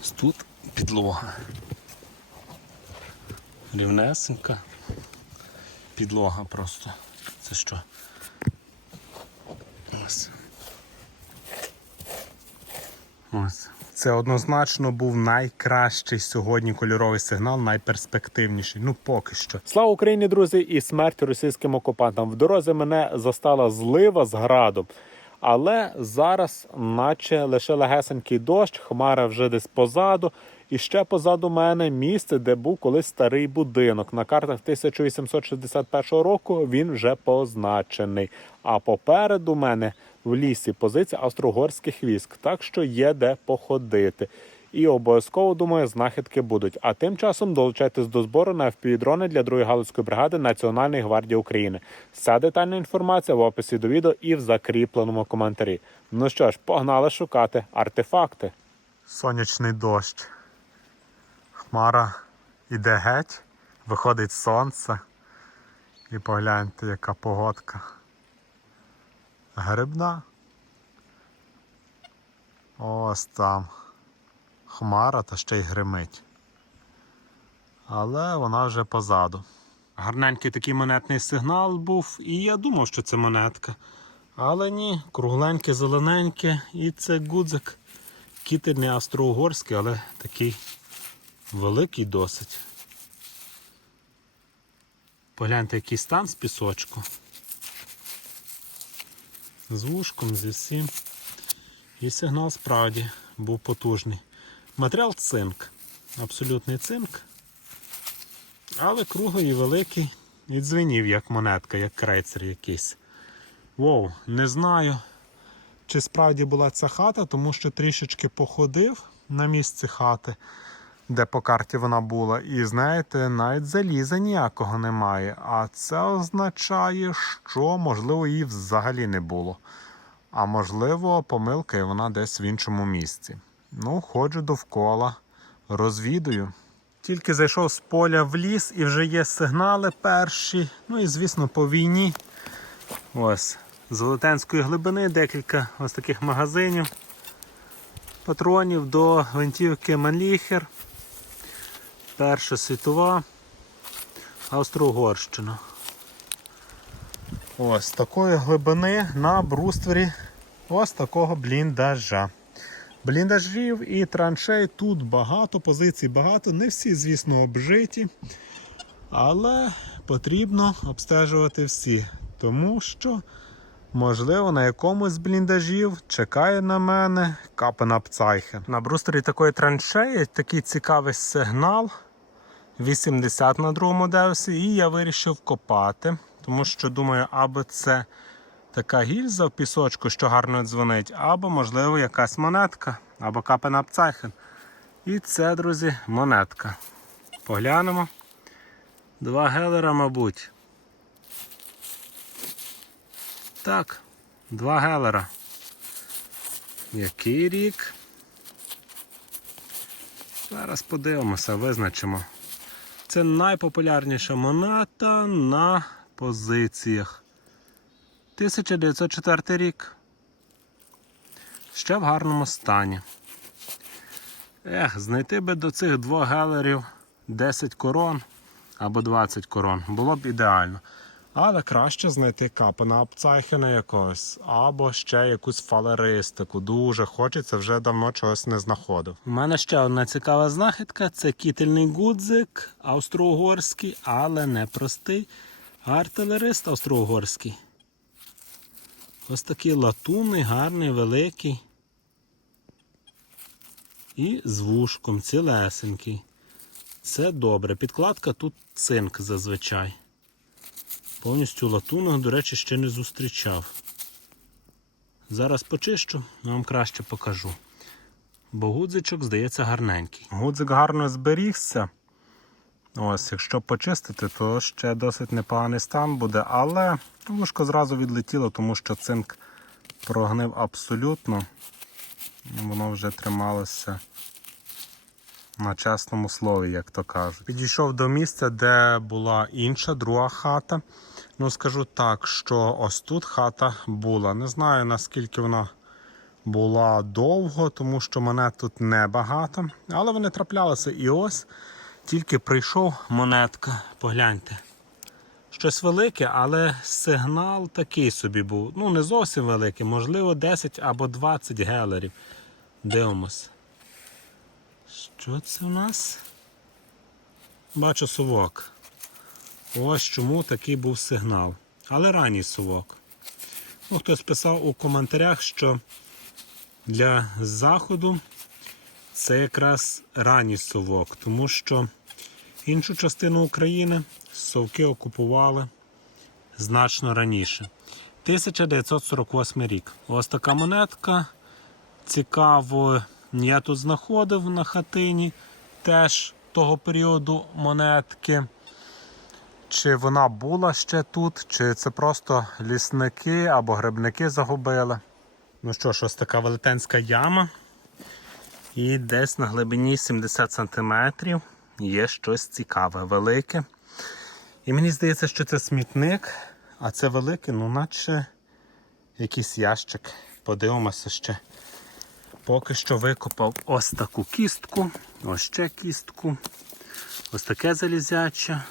Ось тут підлога. Рівнесенька. Підлога просто. Це що? Ось. Ось. Це однозначно був найкращий сьогодні кольоровий сигнал, найперспективніший. Ну поки що. Слава Україні, друзі, і смерть російським окупантам. В дорозі мене застала злива з градом. Але зараз, наче лише легесенький дощ, хмара вже десь позаду. І ще позаду мене місце, де був колись старий будинок. На картах 1861 року він вже позначений. А попереду мене в лісі позиція австрогорських військ, так що є де походити. І обов'язково думаю, знахідки будуть. А тим часом долучайтесь до збору на FPV-дрони для 2-ї галузької бригади Національної гвардії України. Вся детальна інформація в описі до відео і в закріпленому коментарі. Ну що ж, погнали шукати артефакти. Сонячний дощ. Хмара іде геть, виходить сонце. І погляньте, яка погодка. Грибна. Ось там. Хмара та ще й гримить. Але вона вже позаду. Гарненький такий монетний сигнал був, і я думав, що це монетка. Але ні, кругленьке, зелененьке, і це гудзик. Кітель не австро-угорський, але такий великий досить. Погляньте, який стан з пісочку. З вушком, зі всім. І сигнал справді був потужний. Матеріал цинк. Абсолютний цинк. Але круглий і великий. І дзвенів, як монетка, як крейцер якийсь. Воу, не знаю, чи справді була ця хата, тому що трішечки походив на місці хати, де по карті вона була. І знаєте, навіть заліза ніякого немає. А це означає, що можливо її взагалі не було. А можливо, помилка і вона десь в іншому місці. Ну, ходжу довкола, розвідую. Тільки зайшов з поля в ліс і вже є сигнали перші. Ну і звісно, по війні. Ось з велетенської глибини декілька ось таких магазинів. Патронів до гвинтівки Манліхер. Перша світова. Австро-Угорщина. Ось такої глибини на бруствері ось такого бліндажа. Бліндажів і траншей тут багато, позицій багато. Не всі, звісно, обжиті. Але потрібно обстежувати всі. Тому що, можливо, на якомусь з бліндажів чекає на мене Капенапцайхен. На брустері такої траншеї такий цікавий сигнал. 80 на другому девсі, і я вирішив копати, тому що думаю, або це така гільза в пісочку, що гарно дзвонить, або, можливо, якась монетка, або капенапцайхен. І це, друзі, монетка. Поглянемо. Два гелера, мабуть. Так, два гелера. Який рік? Зараз подивимося, визначимо. Це найпопулярніша монета на позиціях. 1904 рік. Ще в гарному стані. Ех, знайти би до цих двох гелерів 10 корон або 20 корон. Було б ідеально. Але краще знайти капана Апцайхена якогось, або ще якусь фалеристику. Дуже хочеться, вже давно чогось не знаходив. У мене ще одна цікава знахідка це кітельний гудзик австро-угорський, але не простий. Артилерист австро-угорський. Ось такий латунний, гарний, великий. І з вушком цілесенький. Це добре. Підкладка тут цинк зазвичай. Повністю латунок, до речі, ще не зустрічав. Зараз почищу, вам краще покажу. Бо гудзичок, здається, гарненький. Гудзик гарно зберігся. Ось, якщо почистити, то ще досить непоганий стан буде, але вушко зразу відлетіло, тому що цинк прогнив абсолютно. Воно вже трималося на чесному слові, як то кажуть. Підійшов до місця, де була інша, друга хата. Ну, скажу так, що ось тут хата була. Не знаю наскільки вона була довго, тому що монет тут небагато. Але вони траплялися. І ось тільки прийшов монетка. Погляньте. Щось велике, але сигнал такий собі був. Ну, не зовсім великий, можливо, 10 або 20 гелерів. Дивимось. Що це у нас? Бачу совок. Ось чому такий був сигнал. Але ранній совок. Ну, хтось писав у коментарях, що для заходу це якраз ранній совок, тому що іншу частину України совки окупували значно раніше. 1948 рік. Ось така монетка. Цікаво, я тут знаходив на хатині теж того періоду монетки. Чи вона була ще тут, чи це просто лісники або грибники загубили. Ну що ж, ось така велетенська яма. І десь на глибині 70 см є щось цікаве, велике. І мені здається, що це смітник, а це велике, ну наче якийсь ящик. Подивимося ще. Поки що викопав ось таку кістку, ось ще кістку, ось таке залізяче.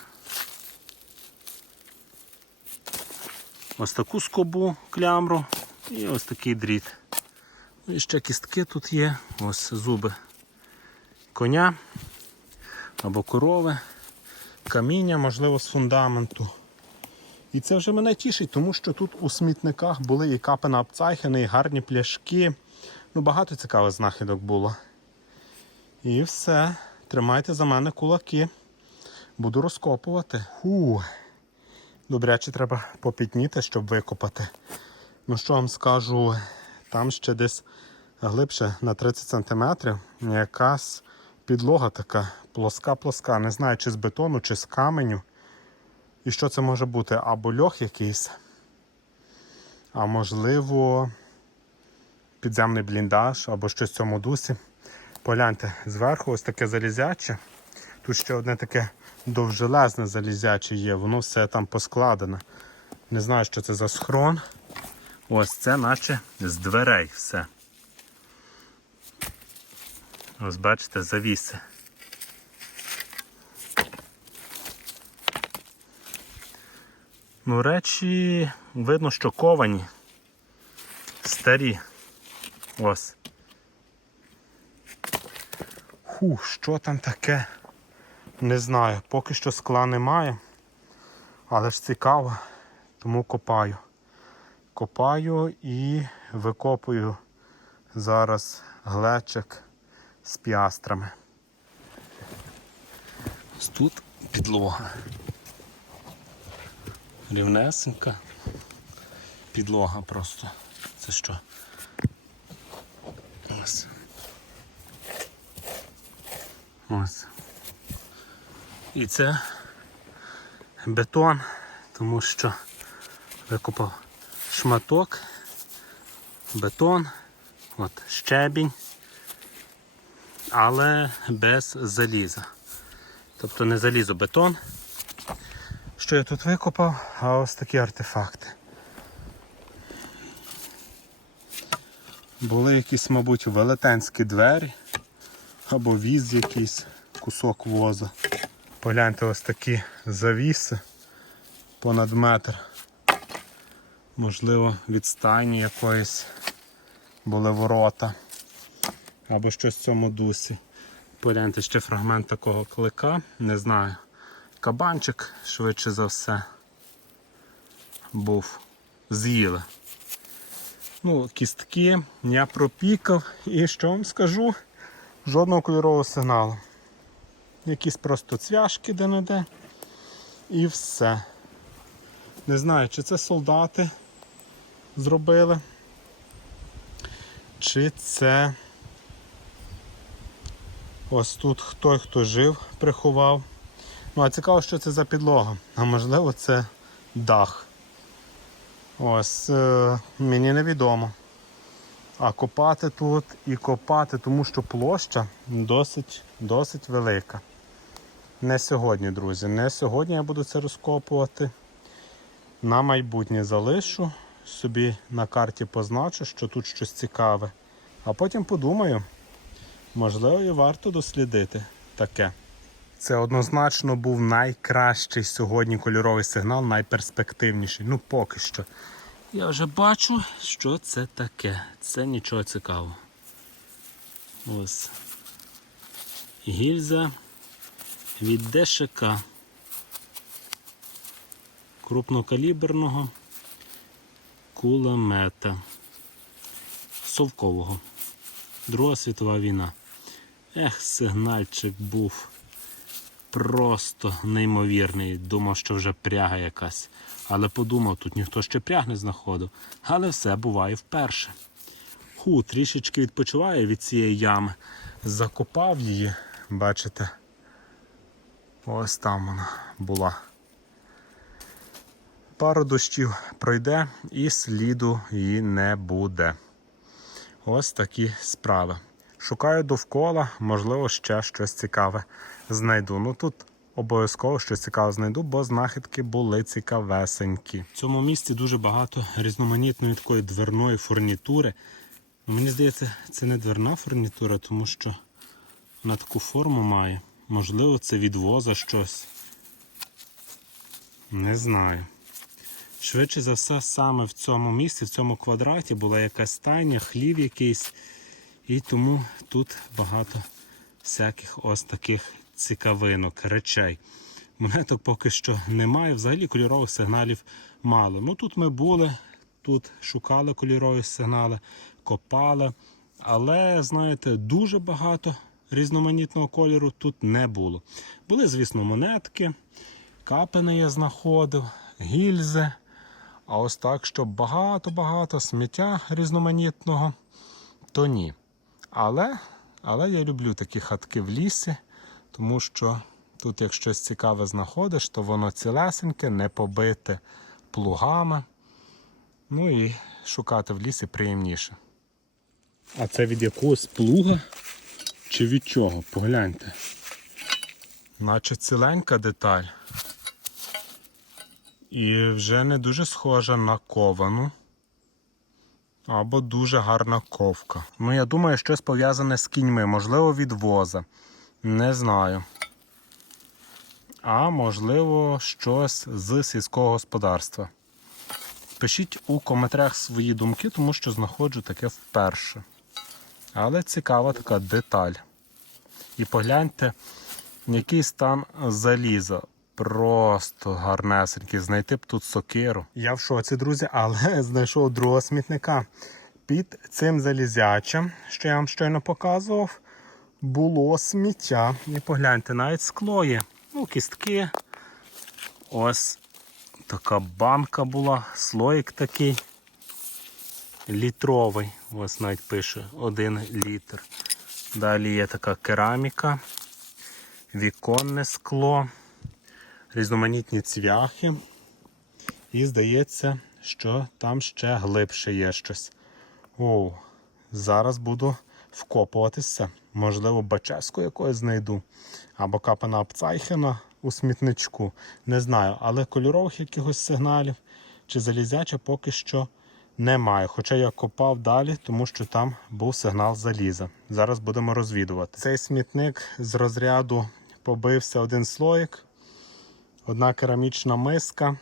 Ось таку скобу клямру і ось такий дріт. І ще кістки тут є, ось зуби коня або корови, каміння, можливо, з фундаменту. І це вже мене тішить, тому що тут у смітниках були і капена апцайхени, і гарні пляшки. Ну, багато цікавих знахідок було. І все. Тримайте за мене кулаки. Буду розкопувати. Фу. Добряче треба попітніти, щоб викопати. Ну що вам скажу, там ще десь глибше на 30 см якась підлога така плоска-плоска. Не знаю, чи з бетону, чи з каменю. І що це може бути? Або льох якийсь, а можливо, підземний бліндаж, або щось в цьому дусі. Погляньте, зверху ось таке залізяче. Тут ще одне таке довжелезне залізяче є, воно все там поскладене. Не знаю, що це за схрон. Ось це наче з дверей все. Ось бачите, завіси. Ну, речі видно, що ковані. Старі. Ось. Ху, що там таке? Не знаю. Поки що скла немає. Але ж цікаво, тому копаю. Копаю і викопую зараз глечик з піастрами. Ось тут підлога. Рівнесенька. Підлога просто. Це що? Ось. Ось. І це бетон, тому що викопав шматок, бетон, от щебінь, але без заліза. Тобто не залізобетон. Що я тут викопав, а ось такі артефакти. Були якісь, мабуть, велетенські двері або віз якийсь, кусок воза. Погляньте ось такі завіси понад метр. Можливо, від стайні якоїсь були ворота. Або щось в цьому дусі. Погляньте ще фрагмент такого клика, не знаю. Кабанчик, швидше за все, був. З'їли. Ну, кістки я пропікав і що вам скажу? Жодного кольорового сигналу. Якісь просто цвяшки де-не-де. І все. Не знаю, чи це солдати зробили, чи це ось тут той, хто жив, приховав. Ну, а цікаво, що це за підлога. А можливо, це дах. Ось, е, мені невідомо. А копати тут і копати, тому що площа досить, досить велика. Не сьогодні, друзі. Не сьогодні я буду це розкопувати. На майбутнє залишу. Собі на карті позначу, що тут щось цікаве. А потім подумаю, можливо, і варто дослідити таке. Це однозначно був найкращий сьогодні кольоровий сигнал, найперспективніший. Ну, поки що. Я вже бачу, що це таке. Це нічого цікавого. Ось. Гільза від ДШК. Крупнокаліберного кулемета. Совкового. Друга світова війна. Ех, сигнальчик був просто неймовірний. Думав, що вже пряга якась. Але подумав, тут ніхто ще пряг не знаходив. Але все буває вперше. Ху, трішечки відпочиває від цієї ями. Закопав її, бачите. Ось там вона була. Пару дощів пройде і сліду її не буде. Ось такі справи. Шукаю довкола, можливо, ще щось цікаве знайду. Ну тут обов'язково щось цікаве знайду, бо знахідки були цікавесенькі. В цьому місці дуже багато різноманітної такої дверної фурнітури. Мені здається, це не дверна фурнітура, тому що вона таку форму має. Можливо, це від воза щось. Не знаю. Швидше за все, саме в цьому місці, в цьому квадраті була якась стайня, хлів якийсь. І тому тут багато всяких ось таких цікавинок, речей. Монеток поки що немає. Взагалі кольорових сигналів мало. Ну тут ми були, тут шукали кольорові сигнали, копали. Але, знаєте, дуже багато різноманітного кольору тут не було. Були, звісно, монетки, капини я знаходив, гільзи. А ось так, щоб багато-багато сміття різноманітного, то ні. Але, але я люблю такі хатки в лісі, тому що тут, як щось цікаве знаходиш, то воно цілесеньке, не побите плугами. Ну і шукати в лісі приємніше. А це від якогось плуга? Чи від чого? Погляньте. Наче ціленька деталь. І вже не дуже схожа на ковану. Або дуже гарна ковка. Ну, я думаю, щось пов'язане з кіньми, можливо, від воза. Не знаю. А можливо, щось з сільського господарства. Пишіть у коментарях свої думки, тому що знаходжу таке вперше. Але цікава така деталь. І погляньте, який стан заліза. Просто гарнесенький. Знайти б тут сокиру. Я в шоці, друзі, але знайшов другого смітника. Під цим залізячим, що я вам щойно показував, було сміття. І погляньте, навіть скло є. Ну, кістки. Ось така банка була, слоїк такий літровий. Ось навіть пише 1 літр. Далі є така кераміка, віконне скло різноманітні цвяхи. І здається, що там ще глибше є щось. Оу, зараз буду вкопуватися. Можливо, баческу якось знайду. Або капана Апцайхена у смітничку. Не знаю, але кольорових якихось сигналів чи залізяча поки що немає. Хоча я копав далі, тому що там був сигнал заліза. Зараз будемо розвідувати. Цей смітник з розряду побився один слоїк одна керамічна миска,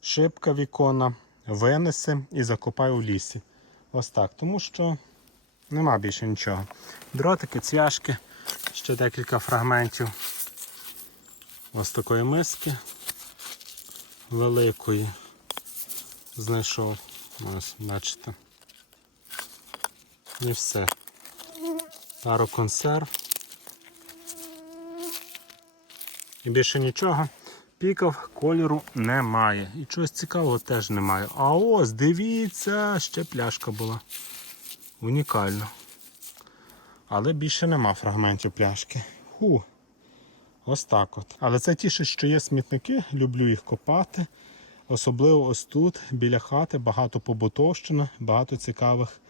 шибка вікона, винеси і закопаю в лісі. Ось так, тому що нема більше нічого. Дротики, цвяшки, ще декілька фрагментів ось такої миски великої знайшов. Ось, бачите. І все. Пару консерв. І більше нічого. Пікав кольору немає. І чогось цікавого теж немає. А ось, дивіться, ще пляшка була. Унікально. Але більше нема фрагментів пляшки. Ху. Ось так от. Але це тішить, що є смітники, люблю їх копати. Особливо ось тут, біля хати, багато побутовщини, багато цікавих,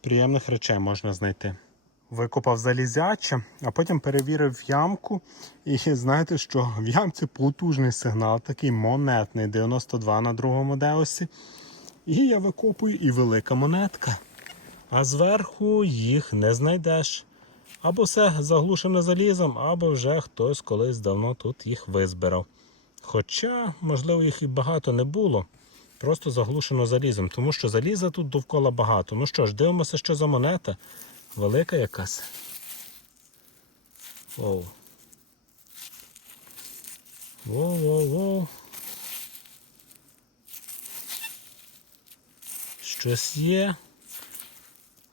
приємних речей можна знайти. Викопав залізяче, а потім перевірив ямку. І знаєте що? В ямці потужний сигнал, такий монетний 92 на другому деосі. І я викопую і велика монетка. а зверху їх не знайдеш. Або все заглушене залізом, або вже хтось колись давно тут їх визбирав. Хоча, можливо, їх і багато не було, просто заглушено залізом, тому що заліза тут довкола багато. Ну що ж, дивимося, що за монета. Велика якась. Воу. Воу, воу, воу. Щось є.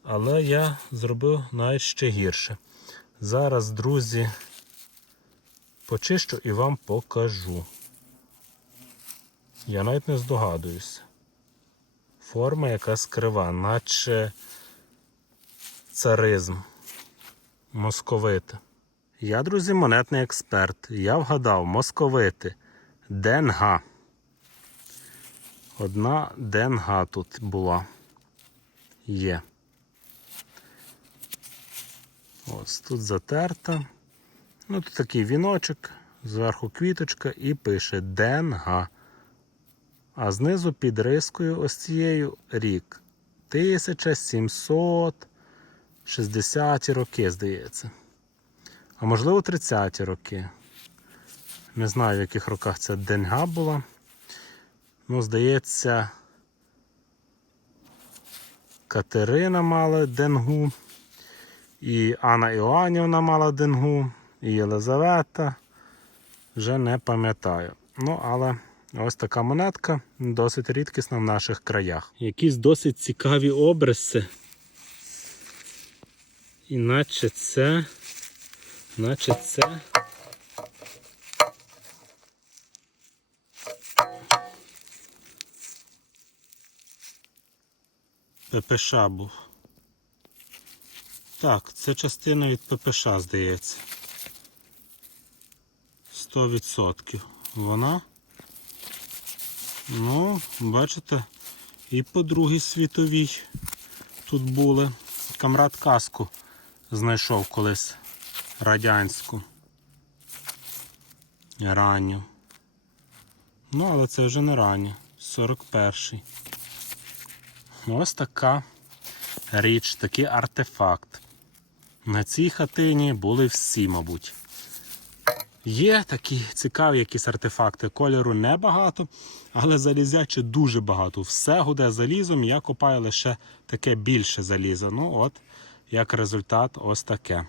Але я зробив навіть ще гірше. Зараз, друзі, почищу і вам покажу. Я навіть не здогадуюся. Форма якась крива, наче царизм. Московити. Я, друзі, монетний експерт. Я вгадав московити. Денга. Одна денга тут була. Є. Ось тут затерта. Ну, тут такий віночок, зверху квіточка і пише Денга. А знизу під рискою ось цією рік. 1760 роки, здається. А можливо 30 роки. Не знаю, в яких роках ця денга була. Ну, здається, Катерина мала денгу. І Анна Іоанівна мала денгу, і Єлизавета. Вже не пам'ятаю. Ну, але ось така монетка досить рідкісна в наших краях. Якісь досить цікаві обриси. Іначе це. Наче це. ППШ був. Так, це частина від ППШ, здається. 100%. Вона. Ну, бачите, і по Другій світовій тут були. Камрад каску знайшов колись радянську. Ранню. Ну, але це вже не ранню. 41-й. Ось така річ, такий артефакт. На цій хатині були всі, мабуть. Є такі цікаві якісь артефакти. Кольору небагато, але залізяче дуже багато. Все гуде залізом, я копаю лише таке більше заліза. Ну, от, як результат, ось таке.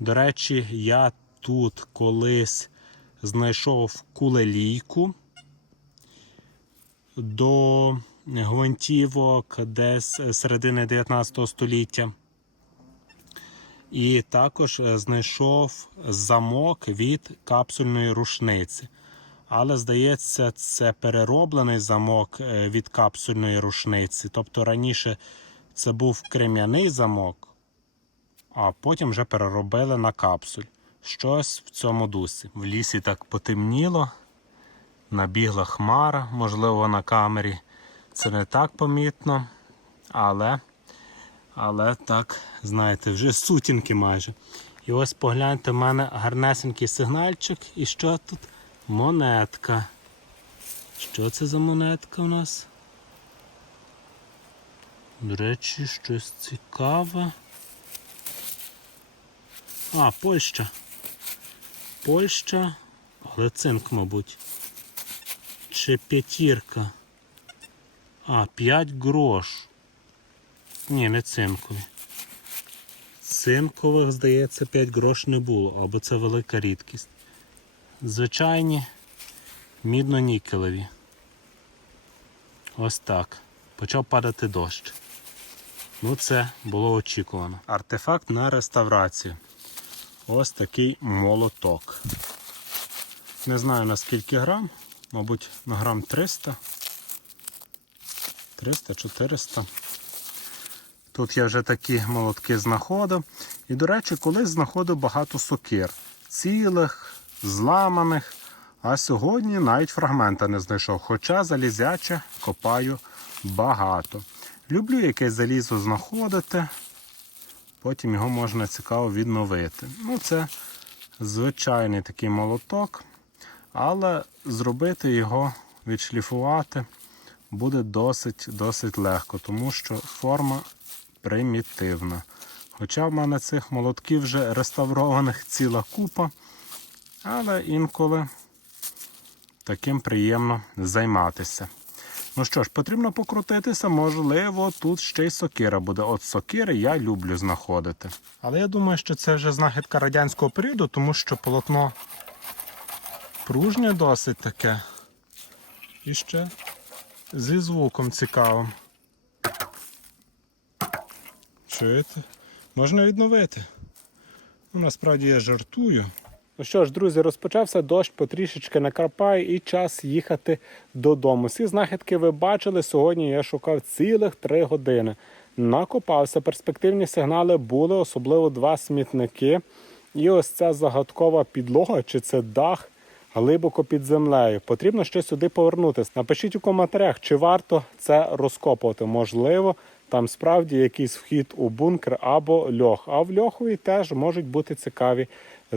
До речі, я тут колись знайшов кулелійку до гвинтівок десь середини 19 століття. І також знайшов замок від капсульної рушниці. Але, здається, це перероблений замок е, від капсульної рушниці. Тобто раніше це був крем'яний замок, а потім вже переробили на капсуль. Щось в цьому дусі. В лісі так потемніло, набігла хмара, можливо, на камері це не так помітно, але. Але так, знаєте, вже сутінки майже. І ось погляньте, в мене гарнесенький сигнальчик. І що тут? Монетка. Що це за монетка у нас? До речі, щось цікаве. А, Польща. Польща, але цинк, мабуть. Чи п'ятірка. А, 5 грош. Ні, не цинкові. Цинкових, здається, 5 грош не було, або це велика рідкість. Звичайні мідно-нікелеві. Ось так. Почав падати дощ. Ну, це було очікувано. Артефакт на реставрацію. Ось такий молоток. Не знаю на скільки грам, мабуть, на грам 300. 300-400. Тут я вже такі молотки знаходив. І, до речі, колись знаходив багато сокир. Цілих, зламаних. А сьогодні навіть фрагмента не знайшов. Хоча залізяче копаю багато. Люблю якесь залізо знаходити. Потім його можна цікаво відновити. Ну, це звичайний такий молоток. Але зробити його, відшліфувати буде досить досить легко, тому що форма примітивна. Хоча в мене цих молотків вже реставрованих ціла купа, але інколи таким приємно займатися. Ну що ж, потрібно покрутитися, можливо, тут ще й сокира буде. От сокири я люблю знаходити. Але я думаю, що це вже знахідка радянського періоду, тому що полотно пружнє досить таке. І ще зі звуком цікавим. Чуєте? Можна відновити. Ну, насправді я жартую. Ну що ж, друзі, розпочався дощ, потрішечки накрапає і час їхати додому. Всі знахідки ви бачили. Сьогодні я шукав цілих три години. Накопався, перспективні сигнали були, особливо два смітники. І ось ця загадкова підлога, чи це дах глибоко під землею. Потрібно ще сюди повернутися. Напишіть у коментарях, чи варто це розкопувати. Можливо, там справді якийсь вхід у бункер або льох. А в льохові теж можуть бути цікаві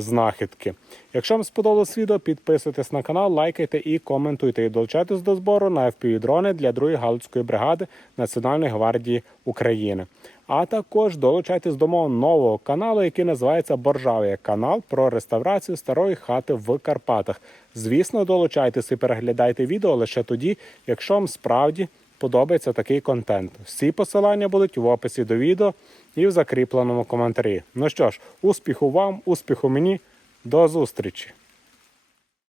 знахідки. Якщо вам сподобалось відео, підписуйтесь на канал, лайкайте і коментуйте. І долучайтесь до збору на FPV-дрони для 2-ї Галицької бригади Національної гвардії України. А також долучайтесь до мого нового каналу, який називається Боржавія. Канал про реставрацію старої хати в Карпатах. Звісно, долучайтесь і переглядайте відео лише тоді, якщо вам справді подобається такий контент. Всі посилання будуть в описі до відео і в закріпленому коментарі. Ну що ж, успіху вам, успіху мені, до зустрічі!